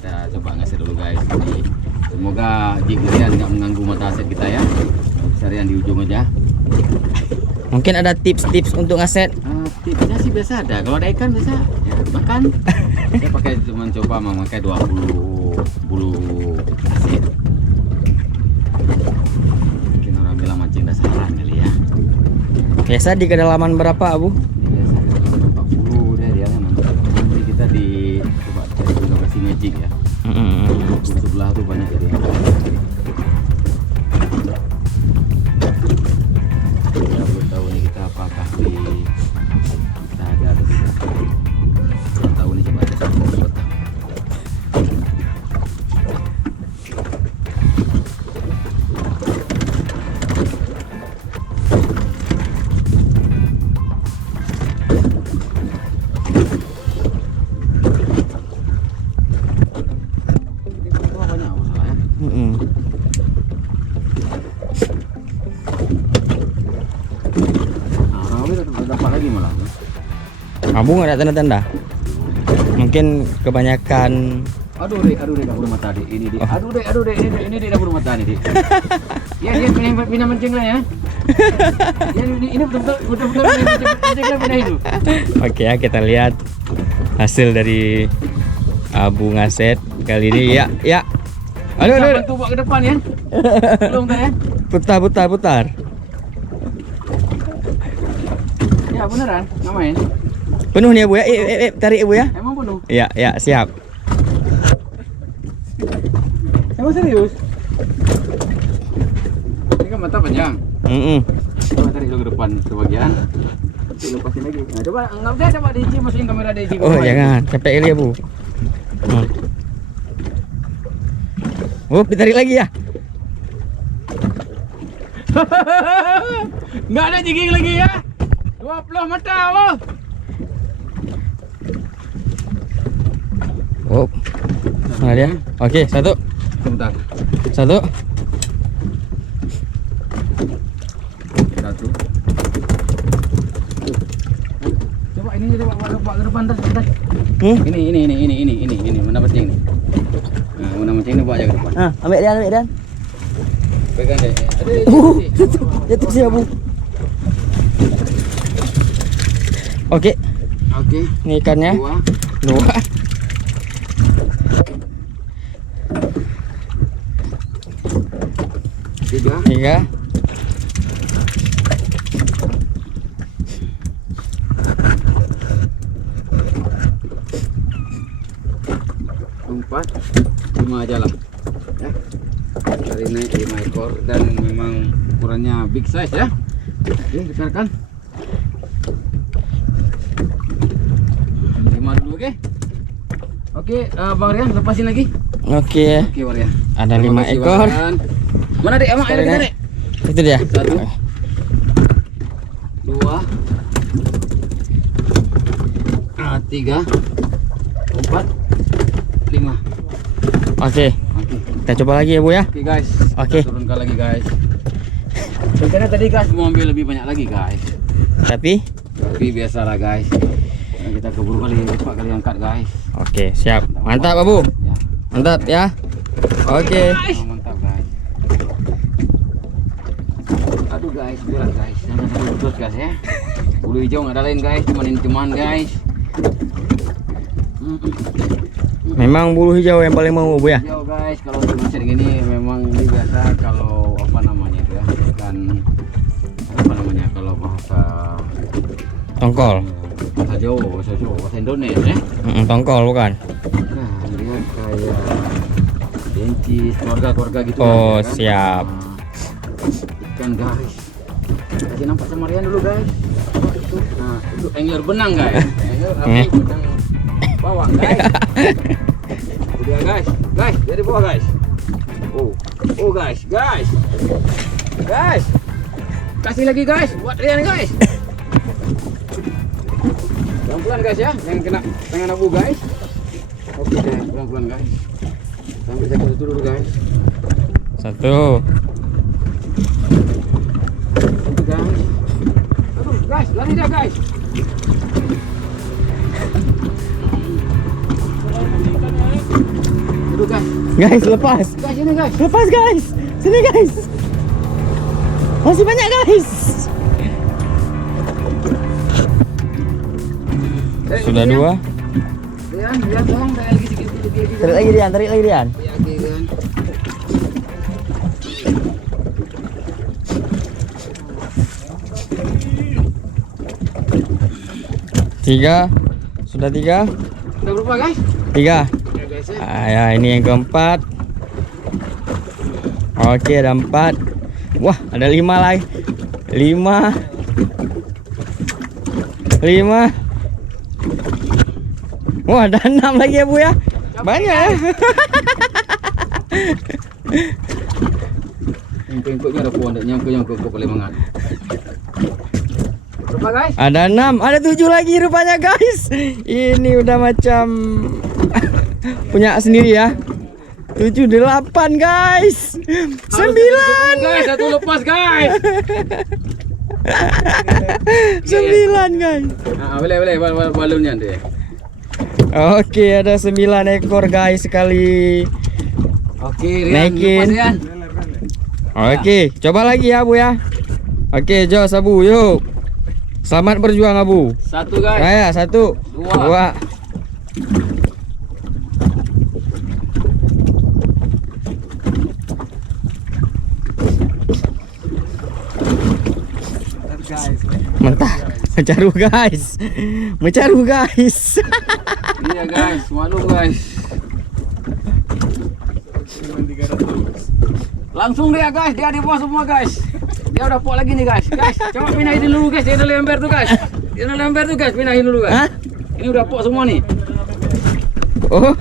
kita coba ngeset dulu guys. Jadi, semoga jig harian nggak mengganggu mata aset kita ya. Harian di ujung aja. Mungkin ada tips-tips untuk ngeset. Tipsnya sih biasa ada. Kalau ada ikan biasa ya makan. Saya pakai cuma coba memakai 20 bulu aset. Mungkin orang bilang mancing dasaran kali ya. Biasa di kedalaman berapa, Abu? Biasa 40 deh dia kan. Nanti kita coba cari lokasi magic ya. Di sebelah tuh banyak jadi. Ya, belum tahu nih kita apakah kita ada atau tidak. Belum tahu nih, coba ada satu spot. Abu nggak ada tanda-tanda? Mungkin kebanyakan. Aduh deh dapur mata deh ini deh. Aduh deh ini deh dapur mata nih deh. Ya dia pindah mancing lah ya. Ya, ini betul-betul mancing lah pindah itu. Oke ya, kita lihat hasil dari Abu ngaset kali ini ya. Aduh. Bantu bawa ke depan ya. Belum kan ya? Putar. Ya beneran, nggak main. Penuh nih, Ibu ya. Tarik, Ibu ya. Emang penuh? Ya, siap. Emang serius? Ini kan mata panjang. Coba tarik dulu ke depan sebagian. Nanti lepasin lagi. Nah, coba diisi, masukin kamera diisi. Oh, jangan. Capek kali, Bu. Ditarik lagi ya. Nggak ada jigging lagi ya. 20 mata, oh. Nah dia. Oke, satu. Sebentar. Satu. Coba ini bawa ke depan bentar. Ini mana mancing nih? Nah, mana mancing ini bawa aja ke depan. Ambil dia. Pegang deh. Jatuh sih, Abu. Oke. Ini ikannya. Dua. Tiga. Empat, 5 aja lah. Ya. Hari ini 5 ekor dan memang ukurannya big size ya. Oke, besarkan. 5 dulu, oke? Oke, Bang Rian lepasin lagi. Oke, Bang Rian. ada 5 ekor. Mana dek? Emang ada kita dek? Itu dia. 1, 2, 3, 4, 5. Oke. Kita coba lagi ya, Bu ya. Oke guys. Oke. Kita turunkan lagi guys. Rencana tadi guys mau ambil lebih banyak lagi guys. Tapi biasalah guys. Karena kita keburu kali cepat kali angkat guys. oke, siap. Mantap, Abu. Ya. Mantap ya. Oke. Mantap guys. Aduh guys, berat guys. Jangan terus guys ya. Bulu hijau nggak ada lain guys, cuman guys. Memang bulu hijau yang paling mau, Bu ya. Hijau guys, kalau untuk mesin gini memang ini biasa kalau apa namanya itu ya, ikan apa namanya kalau bahasa Tongkol. bahasa Jawa, bahasa Indonesia ya. Tongkol bukan? Nah, dia kayak dencis, keluarga gitu. Oh, kan? siap. Nah, ikan guys. Kasih nampak sama Rian dulu guys. Nah, itu angler benang guys. Angler api benang bawang guys. Udah guys, dari bawah guys. Oh guys. Kasih lagi guys, buat Rian guys. Pelan-pelan guys ya, yang kena tangan Abu guys. Oke deh, pelan-pelan guys. Sampai saya satu dulu guys. Satu. Satu guys. Aduh guys, lari dah guys. guys. Guys, lepas. Guys, ini guys. Lepas guys. Sini guys. Masih banyak guys. Sudah 2. Rian, tolong tarik lagi sedikit. Tarik lagi Dian, tarik lagi Dian. Ya, oke kan. Tiga. Sudah 3. Udah berapa guys? 3. Ya guys ya. Ya, ini yang keempat. Oke, ada 4. Wah, ada 5 lagi. 5. Wah, ada 6 lagi ya Bu ya. Banyak ya. Ingkut-ingkutnya ada pohon, nyangkut paling mangat. Berapa guys? Ada 6, ada 7 lagi rupanya guys. Ini udah macam punya sendiri ya. 7, 8 guys. 9 guys, satu lepas guys. 9 guys. Nah, boleh balonnya deh. Oke, ada 9 ekor guys sekali. Oke, Rian, Naikin. lepas, Rian. Oke, coba lagi ya Bu ya. Oke, jos Abu, yuk. Selamat berjuang Abu. 1 guys. Saya 1, 2. Mentah. Mencaru guys. Mencaru guys. Iya guys, malu guys. Langsung dia guys, dia di bawah semua guys. Dia udah pok lagi nih guys. Guys, coba pinahin dulu guys, dia udah lembar tuh guys. Dia udah lembar tuh guys, pinahin dulu guys. Hah? Ini udah pok semua nih. Oh,